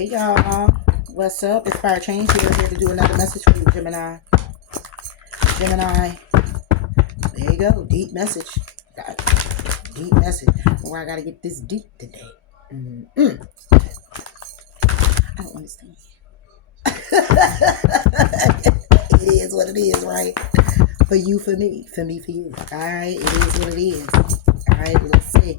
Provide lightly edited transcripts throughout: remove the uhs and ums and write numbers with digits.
Hey y'all, what's up? It's Fire Change here to do another message for you, Gemini. Gemini, there you go, deep message. Deep message. Where I gotta get this deep today. I don't understand. It is what it is, right? For you, for me, for you. Alright, it is what it is. Alright, let's see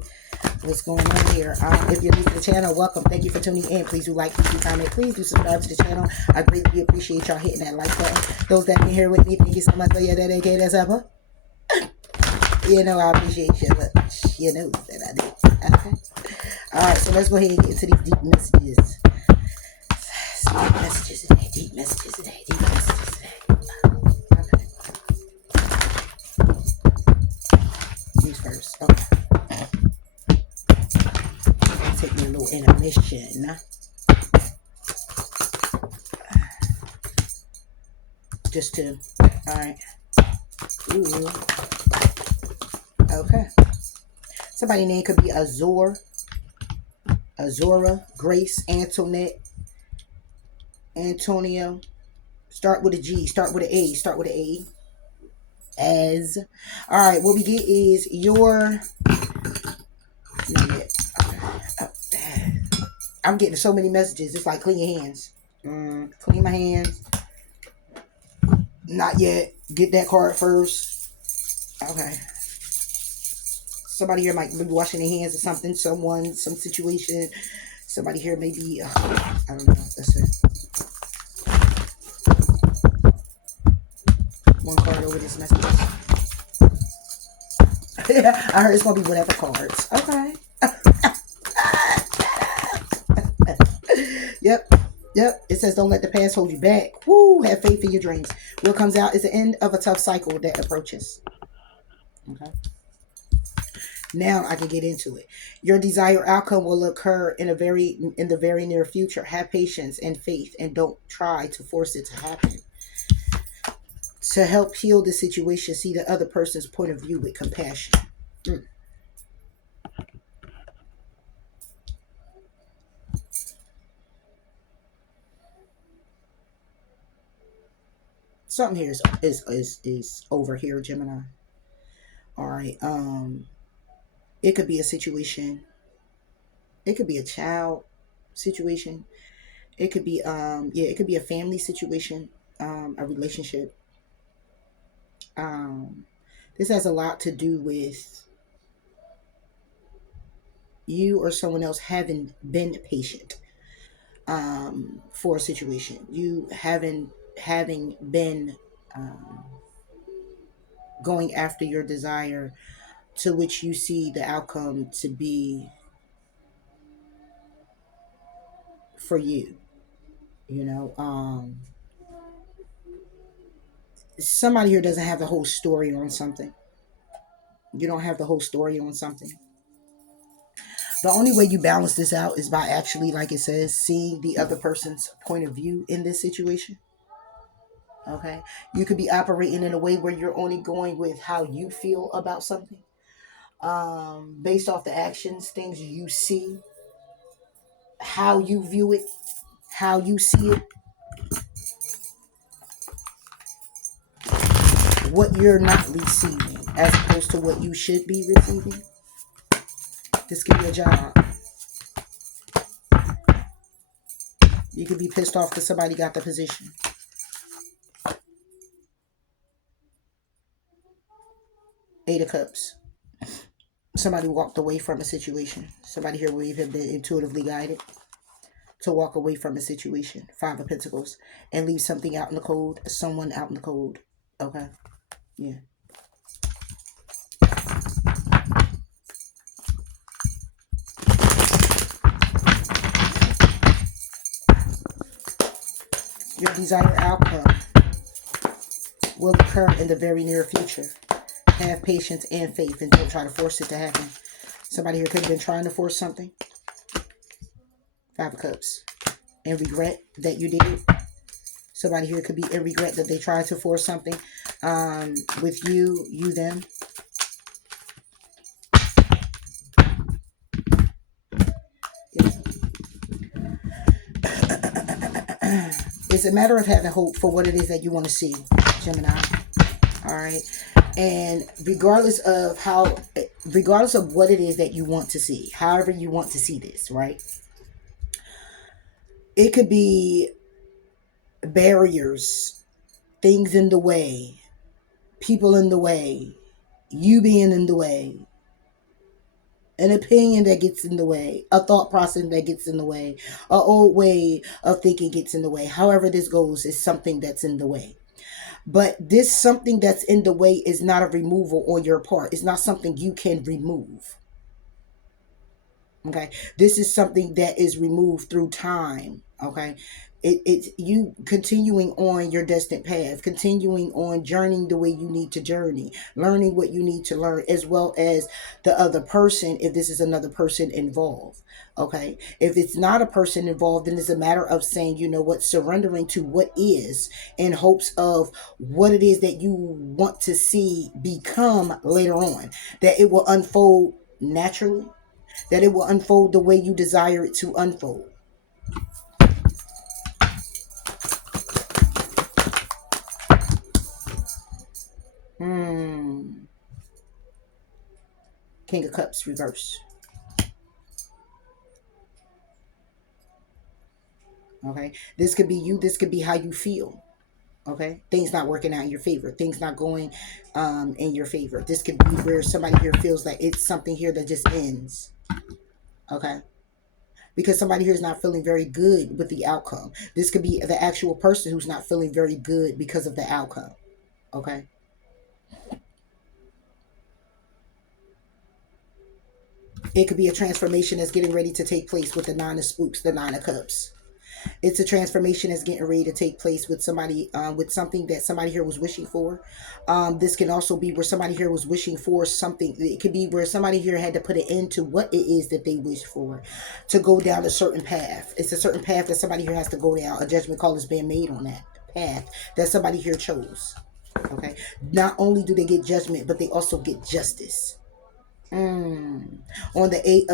what's going on here. If you're new to the channel, welcome. Thank you for tuning in. Please do like, please do comment, please do subscribe to the channel. I greatly appreciate y'all hitting that like button. Those that been here with me, thank you so much for your dedicated support. You know I appreciate you, but you know that I do. Okay. Alright, so let's go ahead and get into these deep messages. Deep messages today, deep messages today, deep messages today. Okay. These first. Okay. Take me a little intermission. Just to, alright. Ooh. Okay. Somebody's name could be Azora, Grace, Antoinette, Antonio. Start with a G, start with an A, start with an A. As. Alright, what we get is your. Not yet. I'm getting so many messages. It's like clean your hands. Clean my hands. Not yet. Get that card first. Okay. Somebody here might be washing their hands or something. Someone, some situation. Somebody here may be, I don't know. That's it. One card over this message. I heard it's going to be whatever cards. Okay. Yep. It says don't let the past hold you back. Woo, have faith in your dreams. What comes out is the end of a tough cycle that approaches. Okay. Now I can get into it. Your desired outcome will occur in the very near future. Have patience and faith and don't try to force it to happen. To help heal the situation, see the other person's point of view with compassion. Something here is over here, Gemini. All right. It could be a situation. It could be a child situation. It could be it could be a family situation, a relationship. This has a lot to do with you or someone else having been patient for a situation. You having been going after your desire, to which you see the outcome to be for you. You know, somebody here doesn't have the whole story on something. You don't have the whole story on something. The only way you balance this out is by actually, like it says, seeing the other person's point of view in this situation. Okay. You could be operating in a way where you're only going with how you feel about something. Based off the actions, things you see, how you view it, how you see it, what you're not receiving as opposed to what you should be receiving. This could be a job. You could be pissed off because somebody got the position. Eight of Cups. Somebody walked away from a situation. Somebody here will have been intuitively guided to walk away from a situation. Five of Pentacles. And leave something out in the cold. Someone out in the cold. Okay. Yeah. Your desired outcome will occur in the very near future. Have patience and faith and don't try to force it to happen. Somebody here could have been trying to force something. Five of Cups. And regret that you did it. Somebody here could be in regret that they tried to force something with you, them. It's a matter of having hope for what it is that you want to see, Gemini. All right. And regardless of what it is that you want to see, however you want to see this, right? It could be barriers, things in the way, people in the way, you being in the way, an opinion that gets in the way, a thought process that gets in the way, an old way of thinking gets in the way. However this goes is something that's in the way. But this something that's in the way is not a removal on your part. It's not something you can remove. Okay, this is something that is removed through time. Okay, it's you continuing on your destined path, continuing on journeying the way you need to journey, learning what you need to learn, as well as the other person, if this is another person involved. Okay, if it's not a person involved, then it's a matter of saying, you know what, surrendering to what is, in hopes of what it is that you want to see become later on, that it will unfold naturally, that it will unfold the way you desire it to unfold. Hmm. King of Cups reverse. Okay. This could be you. This could be how you feel. Okay. Things not working out in your favor. Things not going in your favor. This could be where somebody here feels like it's something here that just ends. Okay. Because somebody here is not feeling very good with the outcome. This could be the actual person who's not feeling very good because of the outcome. Okay. It could be a transformation that's getting ready to take place with the Nine of Spooks, the Nine of Cups. It's a transformation that's getting ready to take place with somebody, with something that somebody here was wishing for. This can also be where somebody here was wishing for something. It could be where somebody here had to put an end to what it is that they wish for, to go down a certain path. It's a certain path that somebody here has to go down. A judgment call is being made on that path that somebody here chose. Okay. Not only do they get judgment, but they also get justice. Mm. On the eight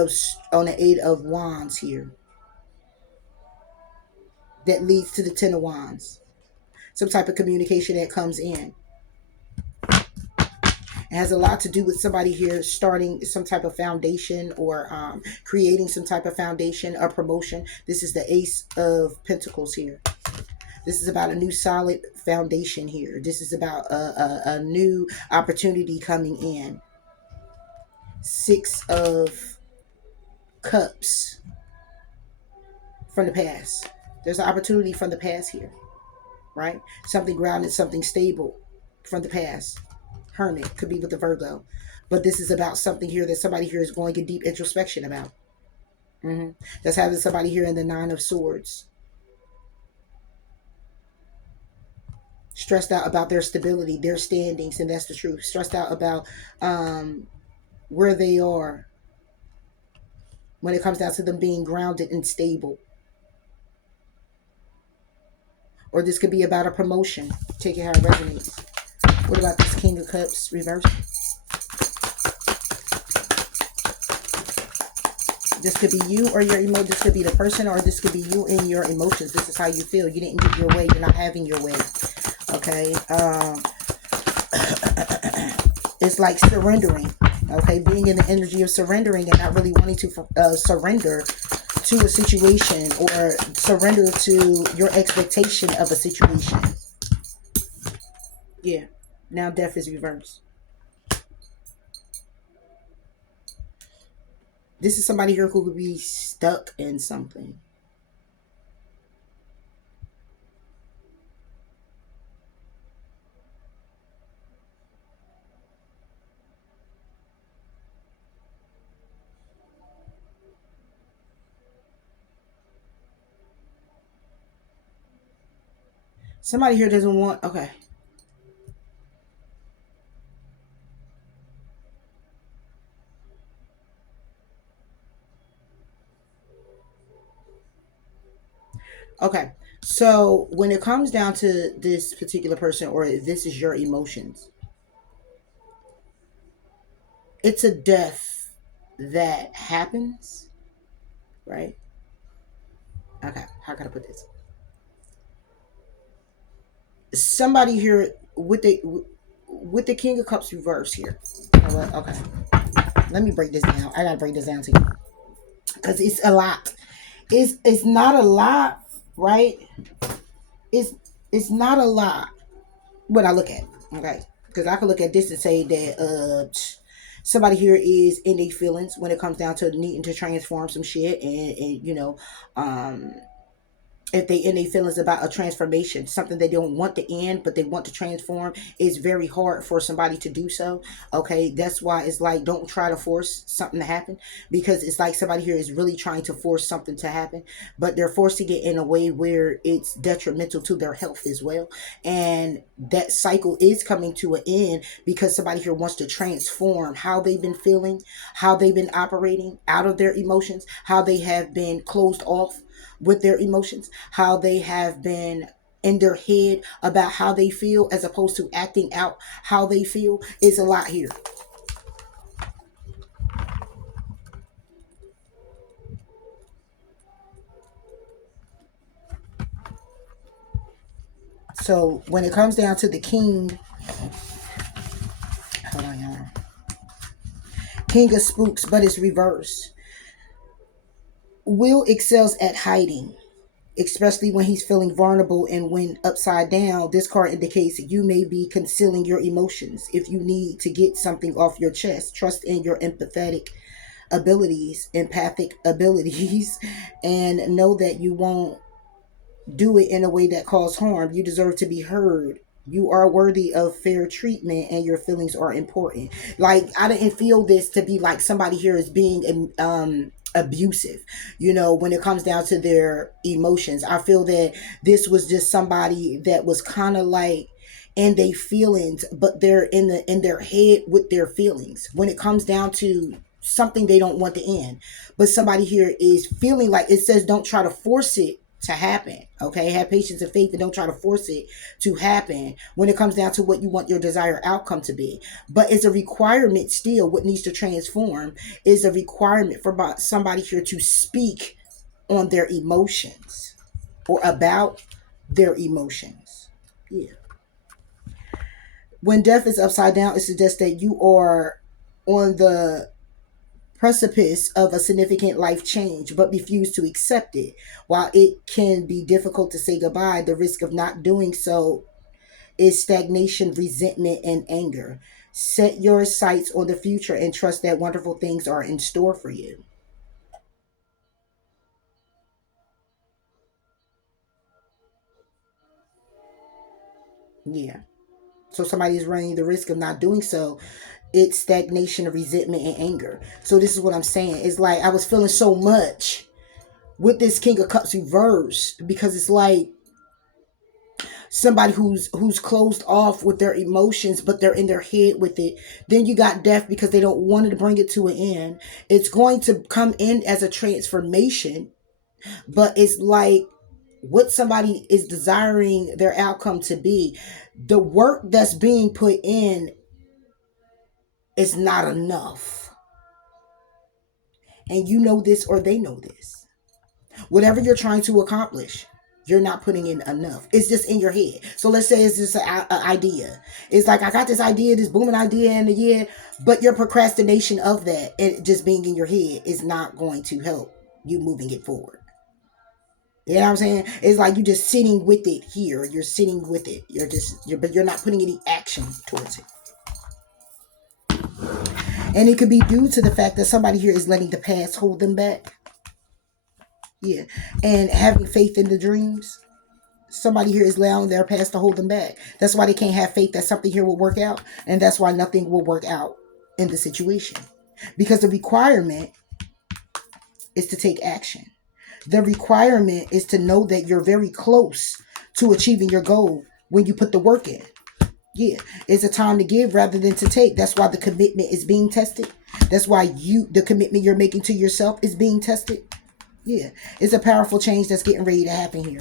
of wands here, that leads to the ten of wands. Some type of communication that comes in. It has a lot to do with somebody here starting some type of foundation, or creating some type of foundation or promotion. This is the Ace of Pentacles here. This is about a new solid foundation here. This is about a new opportunity coming in. Six of Cups from the past. There's an opportunity from the past here, right? Something grounded, something stable from the past. Hermit could be with the Virgo. But this is about something here that somebody here is going in deep introspection about. That's having somebody here in the Nine of Swords. Stressed out about their stability, their standings, and that's the truth. Stressed out about where they are when it comes down to them being grounded and stable. Or this could be about a promotion. Take it how it resonates. What about this King of Cups reverse? This could be you or your emo. This could be the person, or this could be you and your emotions. This is how you feel. You didn't get your way. You're not having your way. Okay. It's like surrendering. Okay, being in the energy of surrendering and not really wanting to surrender to a situation, or surrender to your expectation of a situation. Yeah. Now death is reversed. This is somebody here who could be stuck in something. Somebody here doesn't want, okay. Okay. So when it comes down to this particular person, or this is your emotions, it's a death that happens, right? Okay. How gotta put this. Somebody here with the King of Cups reverse here. You know what? Okay. Let me break this down. I gotta break this down to you. Because it's a lot. It's not a lot, right? It's it's not a lot when I look at it. Okay. Because I can look at this and say that somebody here is in their feelings when it comes down to needing to transform some shit and you know, um if they in their feelings about a transformation, something they don't want to end but they want to transform, it's very hard for somebody to do so. Okay, that's why it's like, don't try to force something to happen, because it's like somebody here is really trying to force something to happen, but they're forcing it in a way where it's detrimental to their health as well. And that cycle is coming to an end because somebody here wants to transform how they've been feeling, how they've been operating out of their emotions, how they have been closed off with their emotions, how they have been in their head about how they feel as opposed to acting out how they feel. Is a lot here. So when it comes down to the king, hold on, y'all. King of spooks, but it's reversed. Will excels at hiding, especially when he's feeling vulnerable, and when upside down, this card indicates that you may be concealing your emotions. If you need to get something off your chest, trust in your empathic abilities, and know that you won't do it in a way that causes harm. You deserve to be heard. You are worthy of fair treatment, and your feelings are important. Like, I didn't feel this to be like somebody here is being abusive, you know, when it comes down to their emotions. I feel that this was just somebody that was kind of like in their feelings, but they're in their head with their feelings when it comes down to something they don't want to end. But somebody here is feeling like, it says, don't try to force it to happen. Okay, have patience and faith and don't try to force it to happen when it comes down to what you want your desired outcome to be. But it's a requirement still. What needs to transform is a requirement for somebody here to speak on their emotions or about their emotions. Yeah. When death is upside down, it suggests that you are on the precipice of a significant life change, but refuse to accept it. While it can be difficult to say goodbye, the risk of not doing so is stagnation, resentment, and anger. Set your sights on the future and trust that wonderful things are in store for you. Yeah. So somebody is running the risk of not doing so. It's stagnation, resentment, and anger. So this is what I'm saying. It's like I was feeling so much with this King of Cups reverse, because it's like somebody who's closed off with their emotions, but they're in their head with it. Then you got death because they don't want to bring it to an end. It's going to come in as a transformation, but it's like what somebody is desiring their outcome to be. The work that's being put in is not enough. And you know this, or they know this. Whatever you're trying to accomplish, you're not putting in enough. It's just in your head. So let's say it's just an idea. It's like, I got this idea, this booming idea in the year, but your procrastination of that and just being in your head is not going to help you moving it forward. You know what I'm saying? It's like you just sitting with it here. You're sitting with it. But you're not putting any action towards it. And it could be due to the fact that somebody here is letting the past hold them back. Yeah. And having faith in the dreams. Somebody here is allowing their past to hold them back. That's why they can't have faith that something here will work out. And that's why nothing will work out in the situation. Because the requirement is to take action. The requirement is to know that you're very close to achieving your goal when you put the work in. Yeah, it's a time to give rather than to take. That's why the commitment is being tested. That's why the commitment you're making to yourself is being tested. Yeah, it's a powerful change that's getting ready to happen here.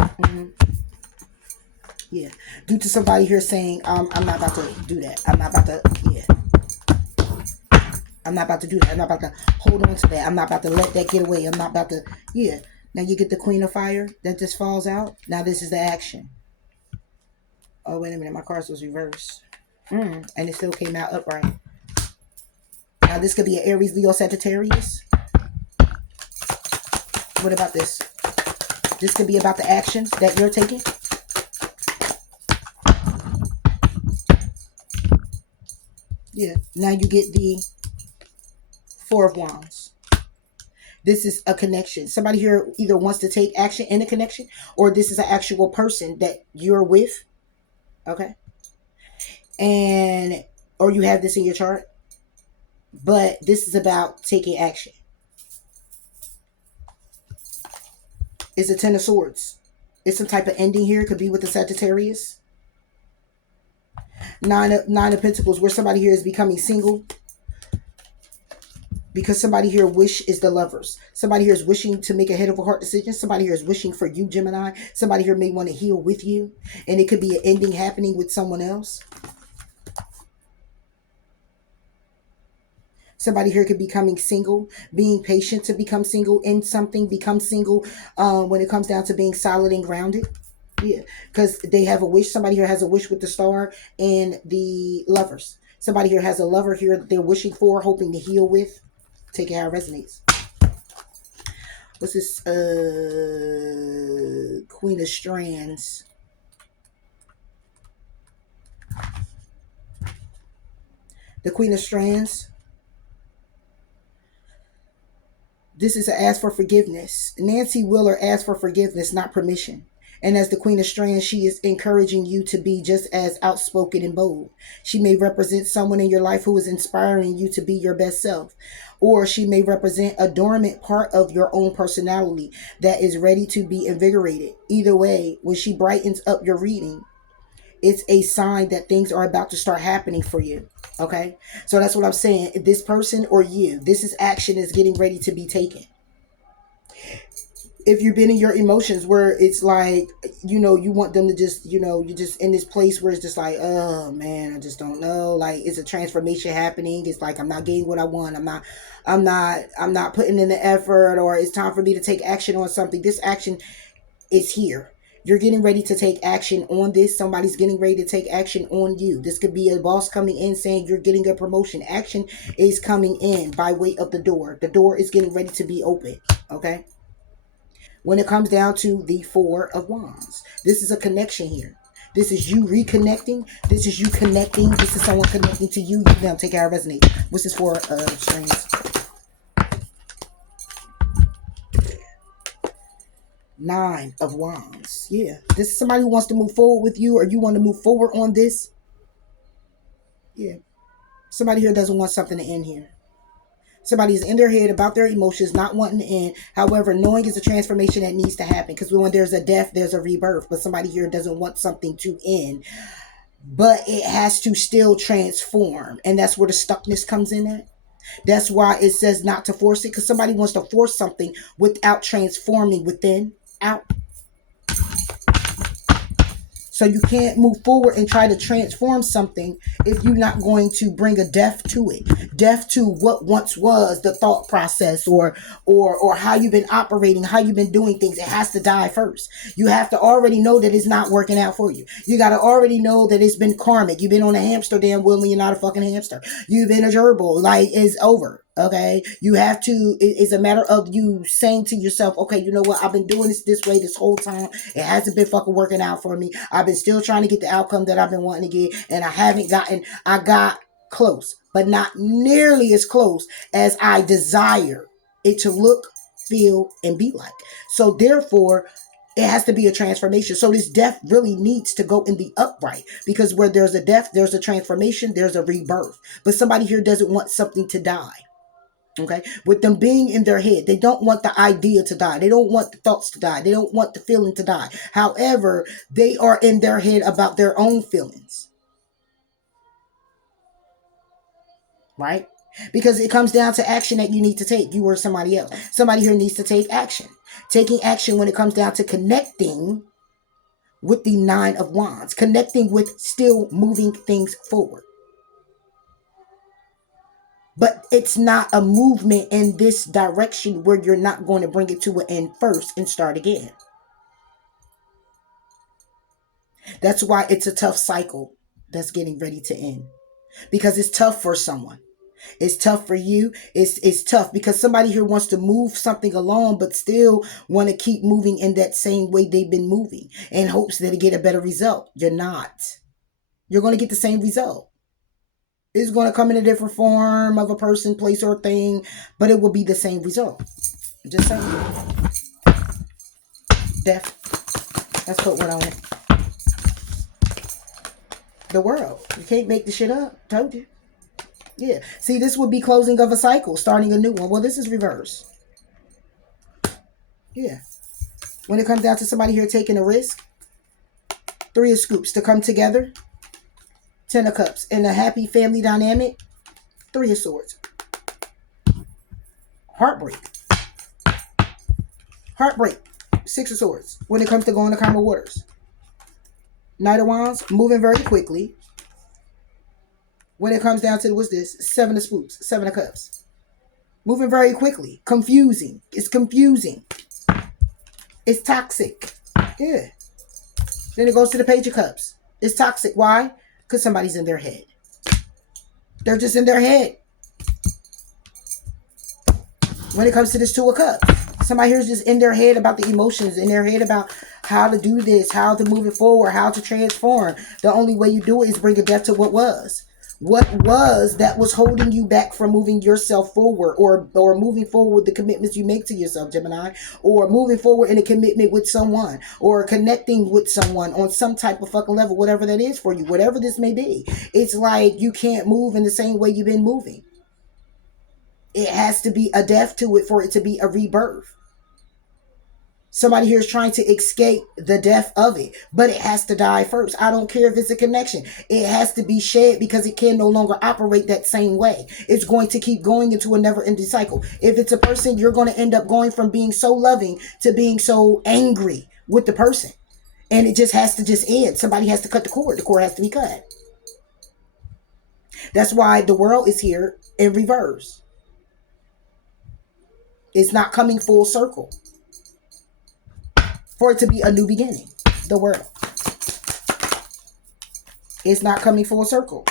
Mm-hmm. Yeah, due to somebody here saying, I'm not about to do that. I'm not about to, yeah. I'm not about to do that. I'm not about to hold on to that. I'm not about to let that get away. I'm not about to, yeah. Now you get the Queen of Fire that just falls out. Now this is the action. Oh, wait a minute. My cards was reversed. And it still came out upright. Now this could be an Aries, Leo, Sagittarius. What about this? This could be about the actions that you're taking. Yeah. Now you get the Four of Wands. This is a connection. Somebody here either wants to take action in a connection, or this is an actual person that you're with. Okay. And, or you have this in your chart. But this is about taking action. It's a Ten of Swords. It's some type of ending here. It could be with the Sagittarius. Nine of Pentacles, where somebody here is becoming single. Because somebody here wish is the Lovers. Somebody here is wishing to make a head over heart decision. Somebody here is wishing for you, Gemini. Somebody here may want to heal with you. And it could be an ending happening with someone else. Somebody here could be becoming single, being patient to become single in something, become single when it comes down to being solid and grounded. Yeah, because they have a wish. Somebody here has a wish with the Star and the Lovers. Somebody here has a lover here that they're wishing for, hoping to heal with. Take it how it resonates. What's this? Queen of Strands. The Queen of Strands. This is an ask for forgiveness. Nancy Wheeler asked for forgiveness, not permission. And as the Queen of Strands, she is encouraging you to be just as outspoken and bold. She may represent someone in your life who is inspiring you to be your best self. Or she may represent a dormant part of your own personality that is ready to be invigorated. Either way, when she brightens up your reading, it's a sign that things are about to start happening for you. Okay? So that's what I'm saying. This person or you, this is action is getting ready to be taken. If you've been in your emotions where it's like, you want them to just, you're just in this place where it's just like, oh man, I just don't know. Like, it's a transformation happening. It's like, I'm not getting what I want. I'm not putting in the effort, or it's time for me to take action on something. This action is here. You're getting ready to take action on this. Somebody's getting ready to take action on you. This could be a boss coming in saying you're getting a promotion. Action is coming in by way of the door. The door is getting ready to be open. Okay. When it comes down to the Four of Wands, this is a connection here. This is you reconnecting. This is you connecting. This is someone connecting to you. You now take our resonate. What's this for? Strings. Nine of Wands. Yeah. This is somebody who wants to move forward with you, or you want to move forward on this. Yeah. Somebody here doesn't want something to end here. Somebody's in their head about their emotions, not wanting to end. However, knowing is a transformation that needs to happen. Because when there's a death, there's a rebirth. But somebody here doesn't want something to end. But it has to still transform. And that's where the stuckness comes in at. That's why it says not to force it. Because somebody wants to force something without transforming within, out. So you can't move forward and try to transform something if you're not going to bring a death to it. Death to what once was the thought process, or how you've been operating, how you've been doing things. It has to die first. You have to already know that it's not working out for you. You got to already know that it's been karmic. You've been on a hamster damn wheel and you're not a fucking hamster. You've been a gerbil. Like, it's over. Okay, you have to, it's a matter of you saying to yourself, okay, you know what, I've been doing this way this whole time. It hasn't been fucking working out for me. I've been still trying to get the outcome that I've been wanting to get, and I got close, but not nearly as close as I desire it to look, feel, and be like. So therefore, it has to be a transformation. So this death really needs to go in the upright, because where there's a death, there's a transformation, there's a rebirth. But somebody here doesn't want something to die. Okay, with them being in their head, they don't want the idea to die. They don't want the thoughts to die. They don't want the feeling to die. However, they are in their head about their own feelings. Right? Because it comes down to action that you need to take. You or somebody else. Somebody here needs to take action. Taking action when it comes down to connecting with the Nine of Wands. Connecting with still moving things forward. But it's not a movement in this direction where you're not going to bring it to an end first and start again. That's why it's a tough cycle that's getting ready to end. Because it's tough for someone. It's tough for you. It's tough because somebody here wants to move something along, but still want to keep moving in that same way they've been moving in hopes that they get a better result. You're not. You're going to get the same result. It's going to come in a different form of a person, place, or thing, but it will be the same result. Just saying. Death. Let's put one on it. The world. You can't make the shit up. Told you. Yeah. See, this would be closing of a cycle, starting a new one. Well, this is reverse. Yeah. When it comes down to somebody here taking a risk, 3 of scoops to come together, 10 of cups. In a happy family dynamic, 3 of swords. Heartbreak. Heartbreak. 6 of swords. When it comes to going to calmer waters. Knight of wands, moving very quickly. When it comes down to, what's this? 7 of spooks, 7 of cups. Moving very quickly. Confusing. It's confusing. It's toxic. Yeah. Then it goes to the page of cups. It's toxic. Why? Because somebody's in their head. They're just in their head. When it comes to this 2 of cups, somebody here's just in their head about the emotions, in their head about how to do this, how to move it forward, how to transform. The only way you do it is bring a death to what was. What was that was holding you back from moving yourself forward, or moving forward with the commitments you make to yourself, Gemini, or moving forward in a commitment with someone, or connecting with someone on some type of fucking level, whatever that is for you, whatever this may be. It's like you can't move in the same way you've been moving. It has to be a death to it for it to be a rebirth. Somebody here is trying to escape the death of it, but it has to die first. I don't care if it's a connection. It has to be shed because it can no longer operate that same way. It's going to keep going into a never-ending cycle. If it's a person, you're going to end up going from being so loving to being so angry with the person. And it just has to just end. Somebody has to cut the cord. The cord has to be cut. That's why the world is here in reverse. It's not coming full circle. For it to be a new beginning. The world. It's not coming full circle.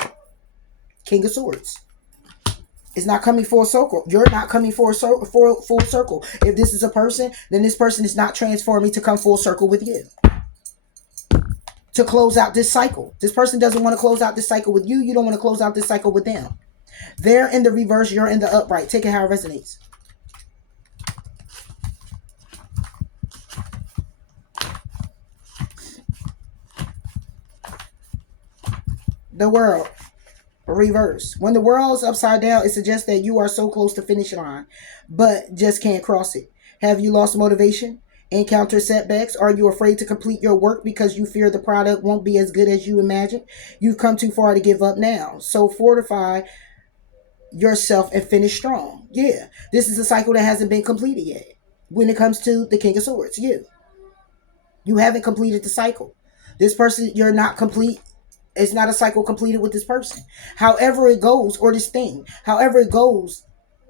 King of Swords. It's not coming full circle. You're not coming full circle. If this is a person, then this person is not transforming to come full circle with you. To close out this cycle. This person doesn't want to close out this cycle with you. You don't want to close out this cycle with them. They're in the reverse. You're in the upright. Take it how it resonates. The world, reverse. When the world's upside down, it suggests that you are so close to finish line, but just can't cross it. Have you lost motivation? Encounter setbacks? Are you afraid to complete your work because you fear the product won't be as good as you imagined? You've come too far to give up now. So fortify yourself and finish strong. Yeah, this is a cycle that hasn't been completed yet. When it comes to the King of Swords, you haven't completed the cycle. This person, you're not complete. It's not a cycle completed with this person. However it goes, or this thing, however it goes,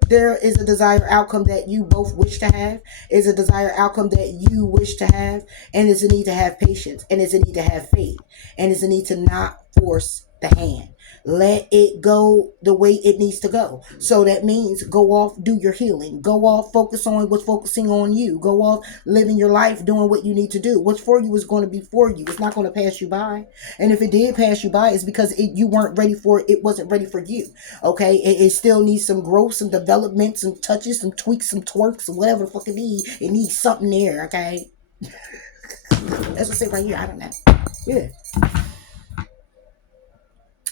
there is a desired outcome that you both wish to have, is a desired outcome that you wish to have, and it's a need to have patience, and it's a need to have faith, and it's a need to not force the hand. Let it go the way it needs to go. So that means go off, do your healing. Go off, focus on what's focusing on you. Go off, living your life, doing what you need to do. What's for you is going to be for you. It's not going to pass you by. And if it did pass you by, it's because you weren't ready for it. It wasn't ready for you. Okay? It still needs some growth, some development, some touches, some tweaks, some twerks, whatever the fuck it needs. It needs something there. Okay? That's what's it right here. I don't know. Yeah.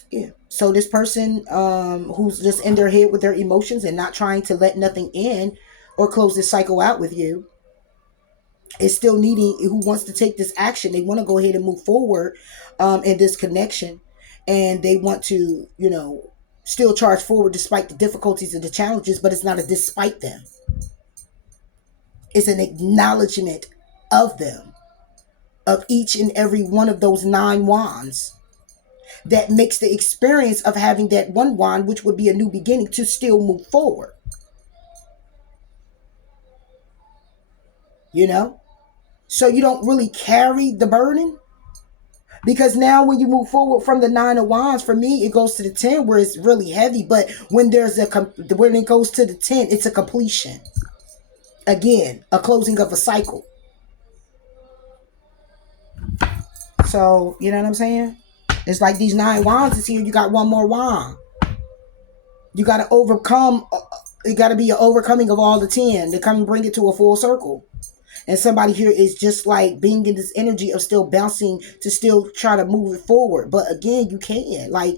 Yeah. So this person who's just in their head with their emotions and not trying to let nothing in or close this cycle out with you is still needing, who wants to take this action. They want to go ahead and move forward in this connection, and they want to, still charge forward despite the difficulties and the challenges, but it's not a despite them. It's an acknowledgement of them, of each and every one of those 9 wands. that makes the experience of having that one wand, which would be a new beginning, to still move forward. You know? So you don't really carry the burden. Because now when you move forward from the 9 of Wands, for me, it goes to the 10 where it's really heavy. But when when it goes to the 10, it's a completion. Again, a closing of a cycle. So, you know what I'm saying? It's like these 9 wands is here. You got one more wand. You got to overcome. It got to be an overcoming of all the 10 to come and bring it to a full circle. And somebody here is just like being in this energy of still bouncing to still try to move it forward. But again, you can't. Like,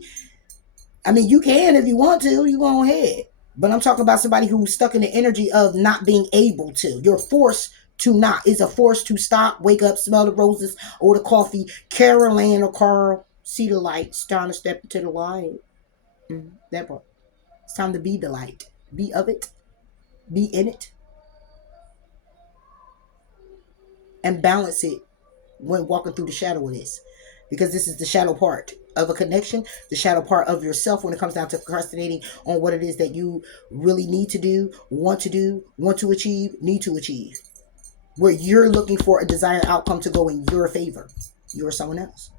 I mean, you can if you want to. You go ahead. But I'm talking about somebody who's stuck in the energy of not being able to. You're forced to not. It's a force to stop, wake up, smell the roses or the coffee. Carol Ann or Carl, see the light. It's time to step into the light. That part. It's time to be the light. Be of it. Be in it. And balance it when walking through the shadow of this. Because this is the shadow part of a connection, the shadow part of yourself when it comes down to procrastinating on what it is that you really need to do, want to achieve, need to achieve. Where you're looking for a desired outcome to go in your favor. You or someone else.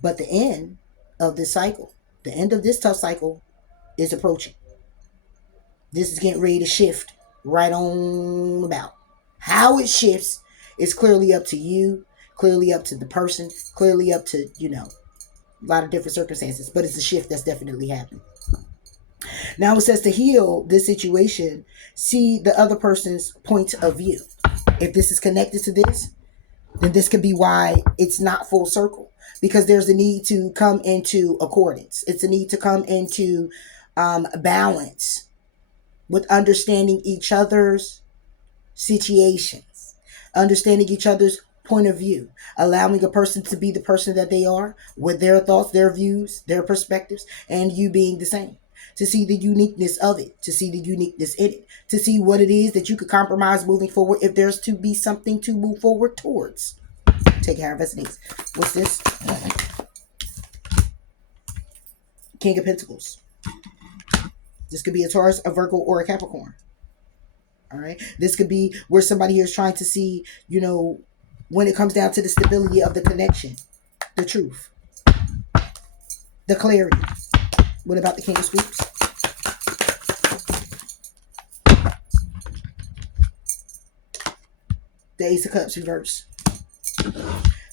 But the end of this cycle, the end of this tough cycle is approaching. This is getting ready to shift right on about. How it shifts is clearly up to you, clearly up to the person, clearly up to, a lot of different circumstances. But it's a shift that's definitely happening. Now it says to heal this situation, see the other person's point of view. If this is connected to this, then this could be why it's not full circle. Because there's a need to come into accordance. It's a need to come into balance with understanding each other's situations, understanding each other's point of view, allowing a person to be the person that they are with their thoughts, their views, their perspectives, and you being the same. To see the uniqueness of it, to see the uniqueness in it, to see what it is that you could compromise moving forward if there's to be something to move forward towards. Take care of us needs. What's this? King of Pentacles. This could be a Taurus, a Virgo, or a Capricorn. All right. This could be where somebody here is trying to see, when it comes down to the stability of the connection, the truth, the clarity. What about the King of Scoops? The Ace of Cups reverse.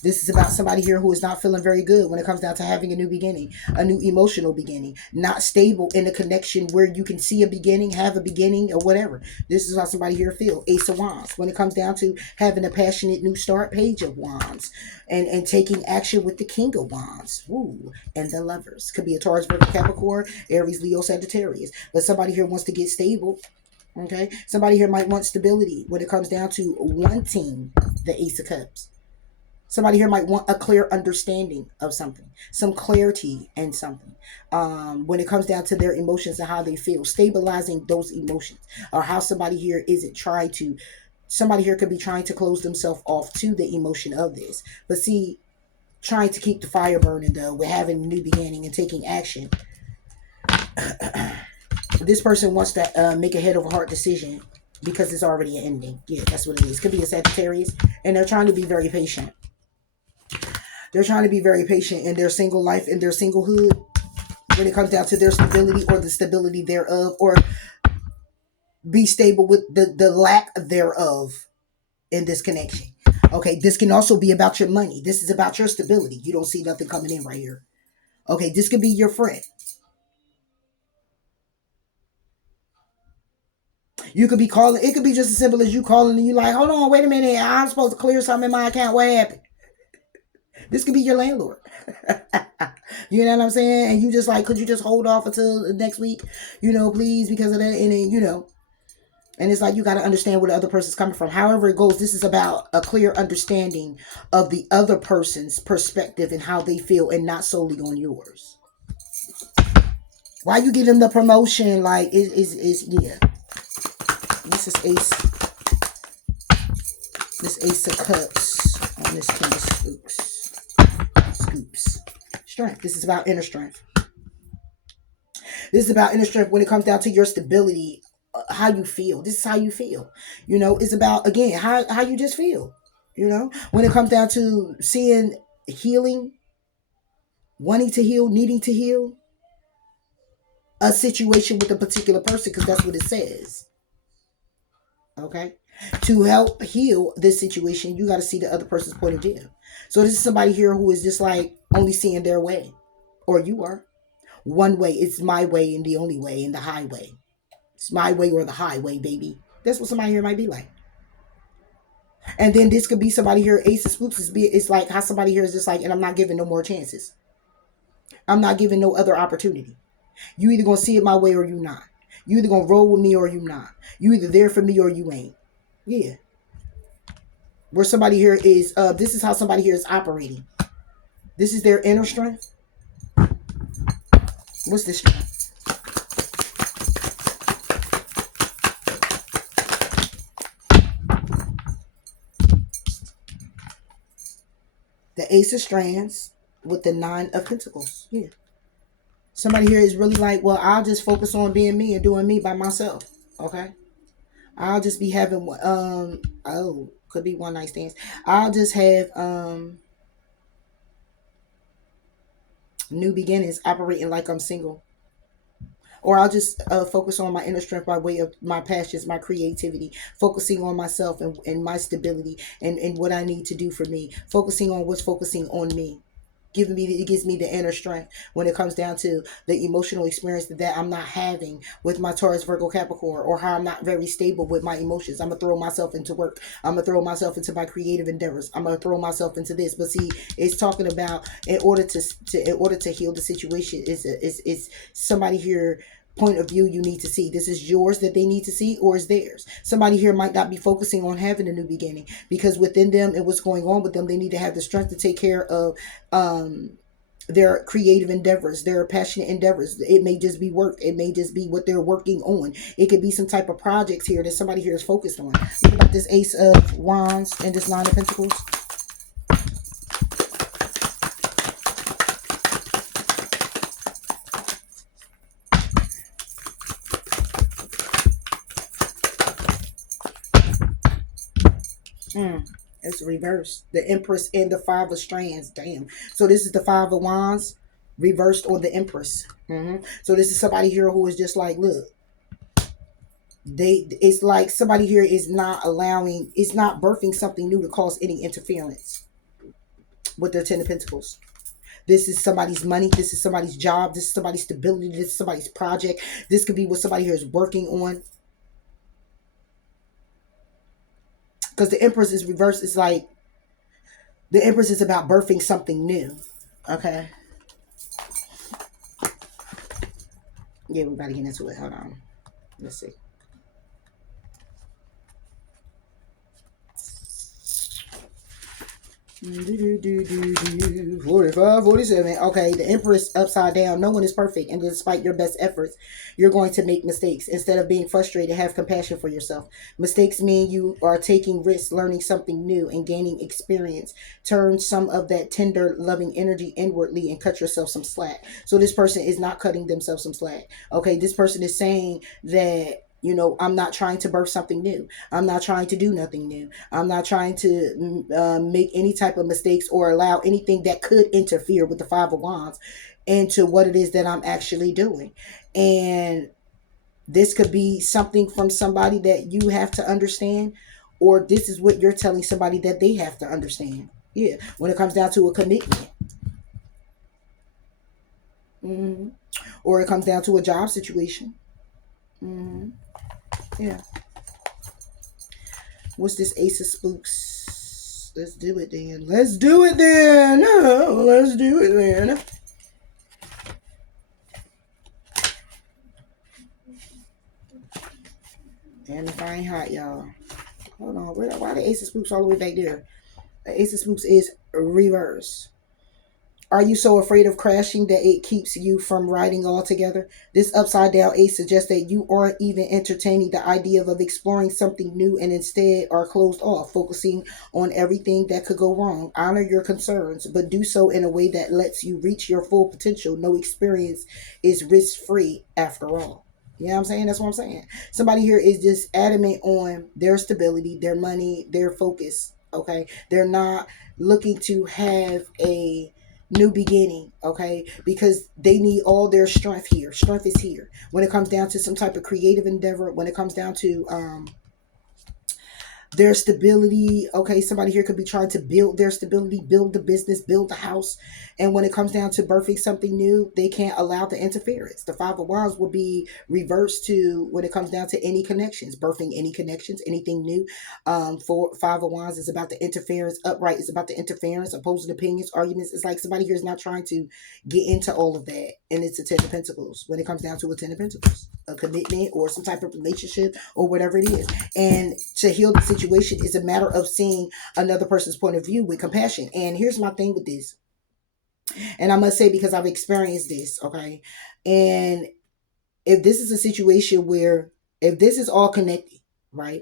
This is about somebody here who is not feeling very good when it comes down to having a new beginning, a new emotional beginning, not stable in a connection where you can see a beginning, have a beginning, or whatever. This is how somebody here feels. Ace of Wands. When it comes down to having a passionate new start, Page of Wands, and taking action with the King of Wands. Woo. And the Lovers. Could be a Taurus, Virgo, Capricorn, Aries, Leo, Sagittarius. But somebody here wants to get stable. Okay? Somebody here might want stability when it comes down to wanting the Ace of Cups. Somebody here might want a clear understanding of something, some clarity in something. When it comes down to their emotions and how they feel, stabilizing those emotions, or how somebody here somebody here could be trying to close themselves off to the emotion of this. But see, trying to keep the fire burning though, with having a new beginning and taking action. This person wants to make a head over heart decision because it's already an ending. Yeah, that's what it is. Could be a Sagittarius, and they're trying to be very patient. They're trying to be very patient in their single life, in their singlehood, when it comes down to their stability or the stability thereof, or be stable with the lack thereof in this connection. Okay, this can also be about your money. This is about your stability. You don't see nothing coming in right here. Okay, this could be your friend. You could be calling. It could be just as simple as you calling and you like, hold on, wait a minute. I'm supposed to clear something in my account. What happened? This could be your landlord. You know what I'm saying? And you just like, could you just hold off until next week? Please, because of that. And then, and it's like, you got to understand where the other person's coming from. However it goes, this is about a clear understanding of the other person's perspective and how they feel, and not solely on yours. Why you give them the promotion? Like, yeah. This is Ace of Cups on this King of Scoops. strength. This is about inner strength. This is about inner strength when it comes down to your stability, how you feel. This is how you feel. It's about, again, how you just feel. When it comes down to seeing healing, wanting to heal, needing to heal a situation with a particular person, because that's what it says. Okay? To help heal this situation, you got to see the other person's point of view. So this is somebody here who is just like only seeing their way. Or you are. One way. It's my way and the only way and the highway. It's my way or the highway, baby. That's what somebody here might be like. And then this could be somebody here, Ace of Spooks, it's like how somebody here is just like, and I'm not giving no more chances. I'm not giving no other opportunity. You either going to see it my way or you not. You either going to roll with me or you not. You either there for me or you ain't. Yeah. Where somebody here is, this is how somebody here is operating. This is their inner strength. What's this strength? The Ace of Strands with the Nine of Pentacles. Yeah. Somebody here is really like, well, I'll just focus on being me and doing me by myself. Okay. I'll just be having, could be one night stands. I'll just have, new beginnings, operating like I'm single. Or I'll just focus on my inner strength by way of my passions, my creativity, focusing on myself and my stability and what I need to do for me, focusing on what's focusing on me. It gives me the inner strength when it comes down to the emotional experience that I'm not having with my Taurus, Virgo, Capricorn, or how I'm not very stable with my emotions. I'm going to throw myself into work. I'm going to throw myself into my creative endeavors. I'm going to throw myself into this. But see, it's talking about in order to heal the situation is somebody here point of view you need to see. This is yours that they need to see, or is theirs. Somebody here might not be focusing on having a new beginning because within them and what's going on with them, they need to have the strength to take care of their creative endeavors, their passionate endeavors. It may just be work. It may just be what they're working on. It could be some type of projects here that somebody here is focused on. Look at this Ace of Wands and this Nine of Pentacles. It's reversed. The Empress and the Five of Strands. Damn. So this is the Five of Wands reversed on the Empress. So this is somebody here who is just like, look, it's like somebody here is not birthing something new to cause any interference with their Ten of Pentacles. This is somebody's money. This is somebody's job. This is somebody's stability. This is somebody's project. This could be what somebody here is working on. Because the Empress is reversed. It's like the Empress is about birthing something new. Okay. Yeah, we got to get into it. Hold on. Let's see. 45, 47. Okay, the Empress upside down. No one is perfect, and despite your best efforts, you're going to make mistakes. Instead of being frustrated, have compassion for yourself. Mistakes mean you are taking risks, learning something new, and gaining experience. Turn some of that tender, loving energy inwardly and cut yourself some slack. So this person is not cutting themselves some slack. Okay, this person is saying that, I'm not trying to birth something new. I'm not trying to do nothing new. I'm not trying to make any type of mistakes or allow anything that could interfere with the Five of Wands into what it is that I'm actually doing. And this could be something from somebody that you have to understand, or this is what you're telling somebody that they have to understand. Yeah, when it comes down to a commitment. Or it comes down to a job situation. Yeah. What's this Ace of Spooks? Let's do it then. Let's do it then. Oh, let's do it then. And if I ain't hot, y'all. Hold on. Why the Ace of Spooks all the way back there? The Ace of Spooks is reverse. Are you so afraid of crashing that it keeps you from riding altogether? This upside down ace suggests that you aren't even entertaining the idea of exploring something new and instead are closed off, focusing on everything that could go wrong. Honor your concerns, but do so in a way that lets you reach your full potential. No experience is risk free after all. You know what I'm saying? That's what I'm saying. Somebody here is just adamant on their stability, their money, their focus. Okay. They're not looking to have a new beginning, okay, because they need all their strength here. Strength is here when it comes down to some type of creative endeavor, when it comes down to their stability. Okay, somebody here could be trying to build their stability, build the business, build the house, and when it comes down to birthing something new, they can't allow the interference. The Five of Wands will be reversed to when it comes down to any connections, birthing any connections, anything new. For Five of Wands is about the interference. Upright is about the interference, opposing opinions, arguments. It's like somebody here is not trying to get into all of that, and it's a Ten of Pentacles. When it comes down to a Ten of Pentacles, a commitment or some type of relationship or whatever it is, and to heal the situation is a matter of seeing another person's point of view with compassion. And here's my thing with this, and I must say, because I've experienced this, okay, and if this is a situation where if this is all connected, right,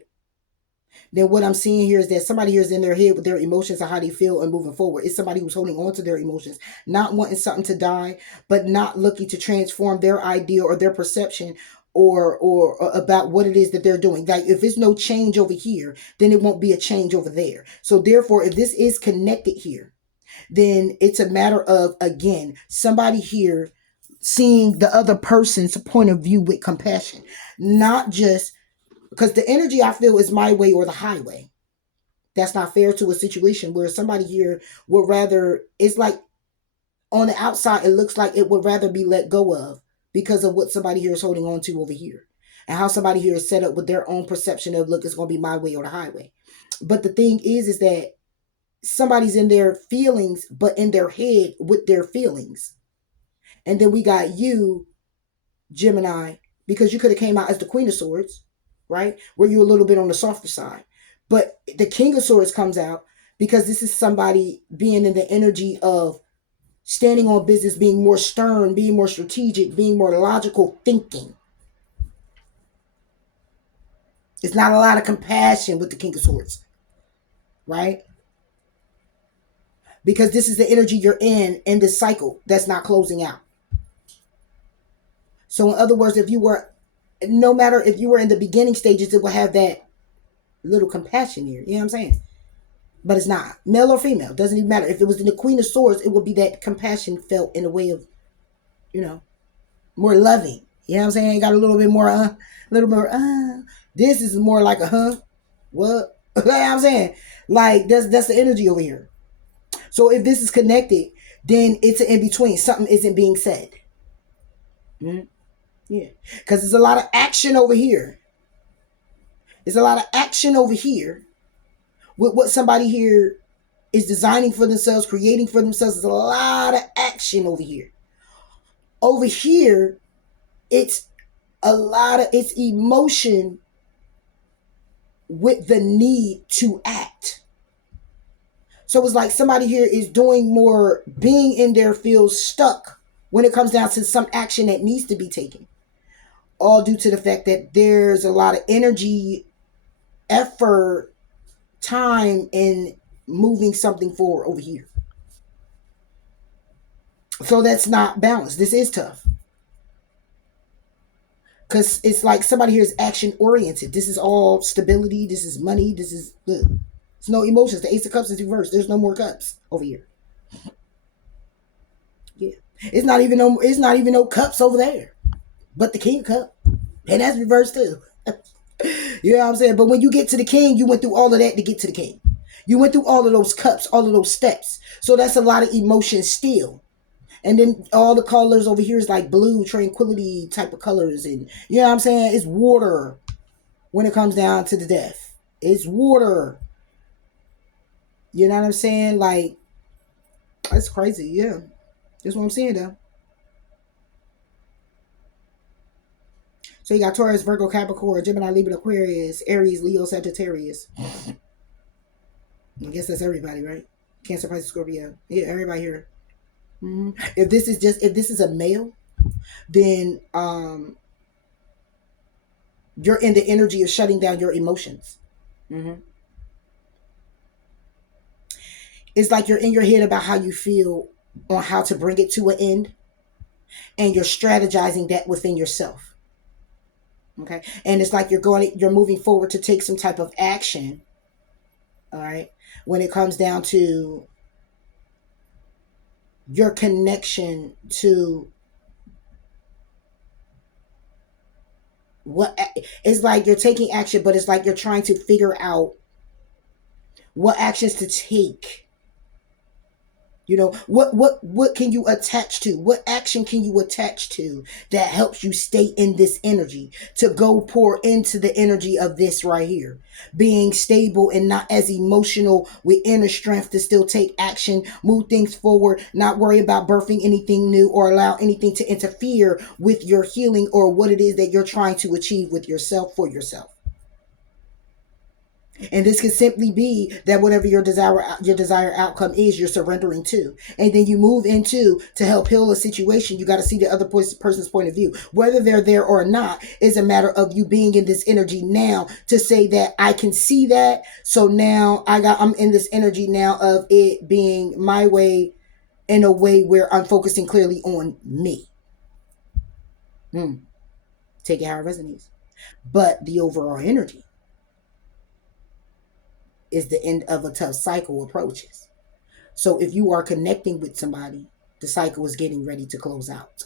then what I'm seeing here is that somebody here is in their head with their emotions and how they feel and moving forward. It's somebody who's holding on to their emotions, not wanting something to die, but not looking to transform their idea or their perception or about what it is that they're doing. Like if there's no change over here, then it won't be a change over there. So therefore, if this is connected here, then it's a matter of, again, somebody here seeing the other person's point of view with compassion, not just because the energy I feel is my way or the highway. That's not fair to a situation where somebody here would rather, it's like on the outside, it looks like it would rather be let go of because of what somebody here is holding on to over here. And how somebody here is set up with their own perception of, look, it's going to be my way or the highway. But the thing is that somebody's in their feelings, but in their head with their feelings. And then we got you, Gemini, because you could have came out as the Queen of Swords, right? Where you're a little bit on the softer side. But the King of Swords comes out because this is somebody being in the energy of standing on business, being more stern, being more strategic, being more logical thinking. It's not a lot of compassion with the King of Swords, right? Because this is the energy you're in this cycle that's not closing out. So in other words, if you were, no matter if you were in the beginning stages, it will have that little compassion here. You know what I'm saying? But it's not. Male or female, doesn't even matter. If it was in the Queen of Swords, it would be that compassion felt in a way of, more loving. You know what I'm saying? Got a little bit more, This is more like a, what? You know what I'm saying? Like, that's the energy over here. So if this is connected, then it's an in-between. Something isn't being said. Mm-hmm. Yeah. Because there's a lot of action over here. There's a lot of action over here with what somebody here is designing for themselves, creating for themselves. There's a lot of action over here. Over here, it's it's emotion with the need to act. So it's like somebody here is doing more, being in their field stuck when it comes down to some action that needs to be taken. All due to the fact that there's a lot of energy, effort, time in moving something forward over here. So that's not balanced. This is tough. Because it's like somebody here is action oriented. This is all stability. This is money. This is, there's no emotions. The Ace of Cups is reversed. There's no more cups over here. Yeah. It's not even no cups over there. But the King Cup. And that's reversed too. You know what I'm saying? But when you get to the King, you went through all of that to get to the King. You went through all of those cups, all of those steps. So that's a lot of emotion still. And then all the colors over here is like blue, tranquility type of colors. And you know what I'm saying? It's water when it comes down to the death. It's water. You know what I'm saying? Like, that's crazy. Yeah. That's what I'm saying though. So you got Taurus, Virgo, Capricorn, Gemini, Libra, Aquarius, Aries, Leo, Sagittarius. I guess that's everybody, right? Cancer, Pisces, Scorpio. Yeah, everybody here. If this is just, if this is a male, then you're in the energy of shutting down your emotions. Mm-hmm. It's like you're in your head about how you feel on how to bring it to an end, and you're strategizing that within yourself. Okay, and it's like you're moving forward to take some type of action. All right, when it comes down to your connection to what, it's like you're taking action, but it's like you're trying to figure out what actions to take. You know, what can you attach to? What action can you attach to that helps you stay in this energy, to go pour into the energy of this right here, being stable and not as emotional, with inner strength to still take action, move things forward, not worry about birthing anything new or allow anything to interfere with your healing or what it is that you're trying to achieve with yourself, for yourself. And this can simply be that whatever your desired outcome is, you're surrendering to, and then you move into to help heal a situation. You got to see the other person's point of view, whether they're there or not. Is a matter of you being in this energy now to say that I can see that. So now I'm in this energy now of it being my way, in a way where I'm focusing clearly on me. Take it how it resonates, but the overall energy is the end of a tough cycle approaches. So if you are connecting with somebody, the cycle is getting ready to close out.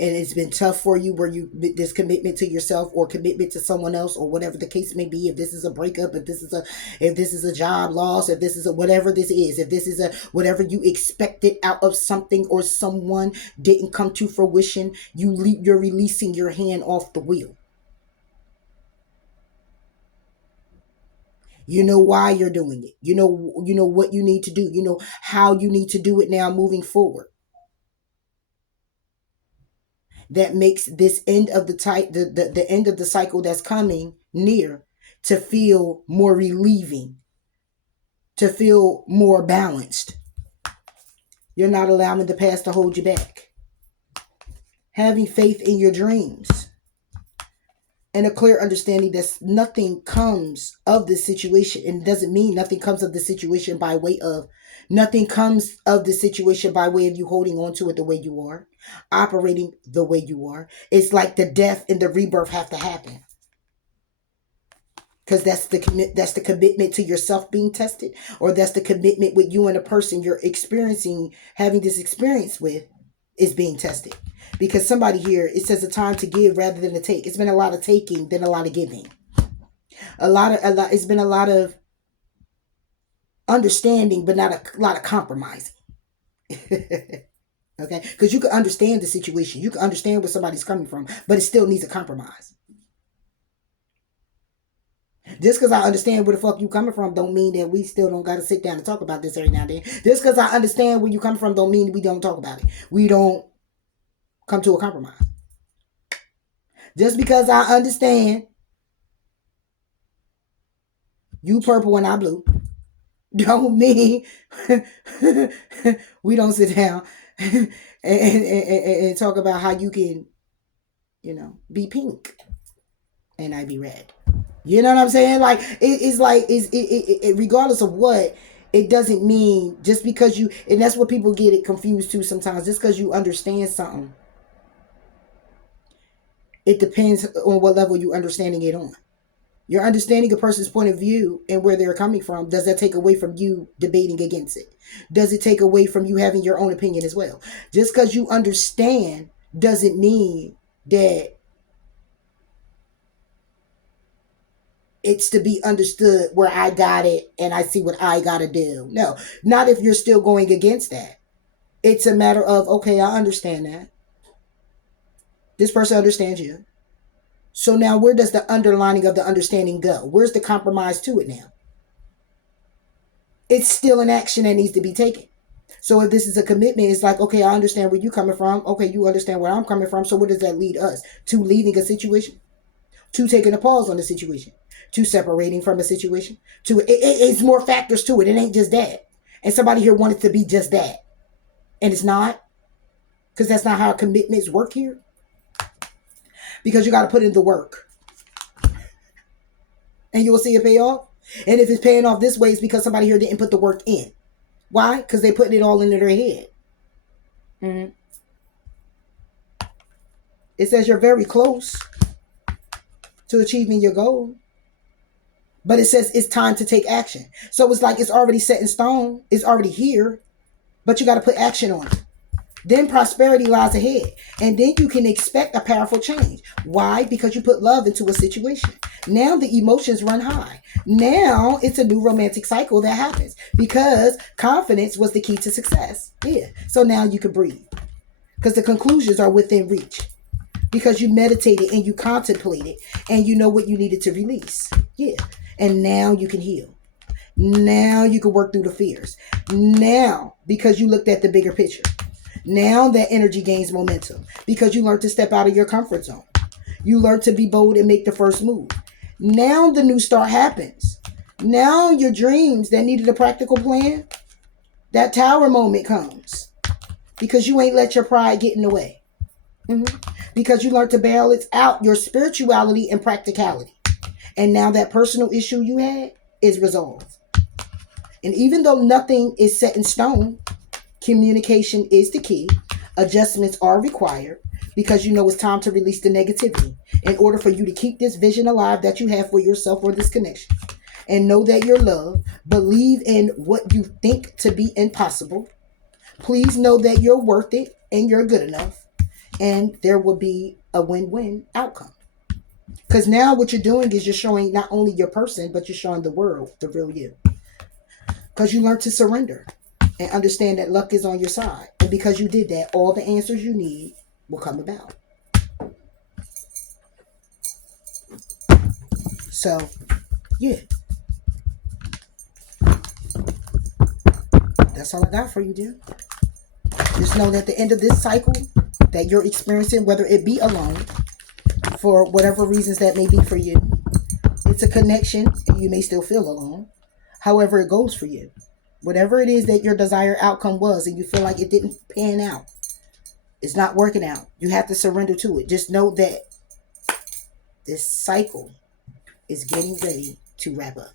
And it's been tough for you, where you, this commitment to yourself or commitment to someone else, or whatever the case may be. If this is a breakup, if this is a job loss, if this is a whatever this is, if this is a whatever you expected out of something or someone didn't come to fruition, you're releasing your hand off the wheel. You know why you're doing it. You know what you need to do. You know how you need to do it now moving forward. That makes this end of the end of the cycle that's coming near to feel more relieving, to feel more balanced. You're not allowing the past to hold you back. Having faith in your dreams, and a clear understanding that nothing comes of this situation, and it doesn't mean nothing comes of the situation by way of, nothing comes of the situation by way of you holding on to it the way you are, operating the way you are. It's like the death and the rebirth have to happen, because that's the commitment to yourself being tested, or that's the commitment with you and the person you're experiencing, having this experience with, is being tested. Because somebody here, it says a time to give rather than to take. It's been a lot of taking than a lot of giving. It's been a lot of understanding, but not a lot of compromising. Okay, because you can understand the situation, you can understand where somebody's coming from, but it still needs a compromise. Just because I understand where the fuck you coming from don't mean that we still don't got to sit down and talk about this every now and then. Just because I understand where you coming from don't mean we don't talk about it. We don't come to a compromise. Just because I understand you purple and I blue don't mean we don't sit down and talk about how you can, be pink and I be red. You know what I'm saying? Like it's like regardless of what, it doesn't mean just because you, and that's what people get it confused too sometimes. Just because you understand something, it depends on what level you're understanding it on. You're understanding a person's point of view and where they're coming from. Does that take away from you debating against it? Does it take away from you having your own opinion as well? Just because you understand doesn't mean that it's to be understood where I got it and I see what I got to do. No, not if you're still going against that. It's a matter of, okay, I understand that. This person understands you. So now where does the underlining of the understanding go? Where's the compromise to it now? It's still an action that needs to be taken. So if this is a commitment, it's like, okay, I understand where you're coming from. Okay, you understand where I'm coming from. So where does that lead us? To leaving a situation? To taking a pause on the situation? To separating from a situation? It's more factors to it. It ain't just that. And somebody here wanted to be just that. And it's not. Because that's not how commitments work here. Because you got to put in the work. And you will see it pay off. And if it's paying off this way, it's because somebody here didn't put the work in. Why? Because they're putting it all into their head. Mm-hmm. It says you're very close to achieving your goal. But it says it's time to take action. So it's like it's already set in stone. It's already here. But you got to put action on it. Then prosperity lies ahead. And then you can expect a powerful change. Why? Because you put love into a situation. Now the emotions run high. Now it's a new romantic cycle that happens. Because confidence was the key to success. Yeah. So now you can breathe. Because the conclusions are within reach. Because you meditated and you contemplated. And you know what you needed to release. Yeah. And now you can heal. Now you can work through the fears. Now, because you looked at the bigger picture. Now that energy gains momentum because you learned to step out of your comfort zone. You learned to be bold and make the first move. Now the new start happens. Now your dreams that needed a practical plan, that tower moment comes because you ain't let your pride get in the way. Because you learned to balance out your spirituality and practicality. And now that personal issue you had is resolved. And even though nothing is set in stone, communication is the key. Adjustments are required because you know it's time to release the negativity in order for you to keep this vision alive that you have for yourself or this connection. And know that you're loved. Believe in what you think to be impossible. Please know that you're worth it and you're good enough. And there will be a win-win outcome. Because now what you're doing is you're showing not only your person, but you're showing the world the real you. Because you learned to surrender. And understand that luck is on your side. And because you did that, all the answers you need will come about. So, yeah. That's all I got for you, dear. Just know that at the end of this cycle that you're experiencing, whether it be alone, for whatever reasons that may be for you, it's a connection and you may still feel alone. However it goes for you. Whatever it is that your desired outcome was and you feel like it didn't pan out, it's not working out, you have to surrender to it. Just know that this cycle is getting ready to wrap up.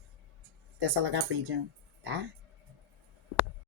That's all I got for you, Jim. Bye.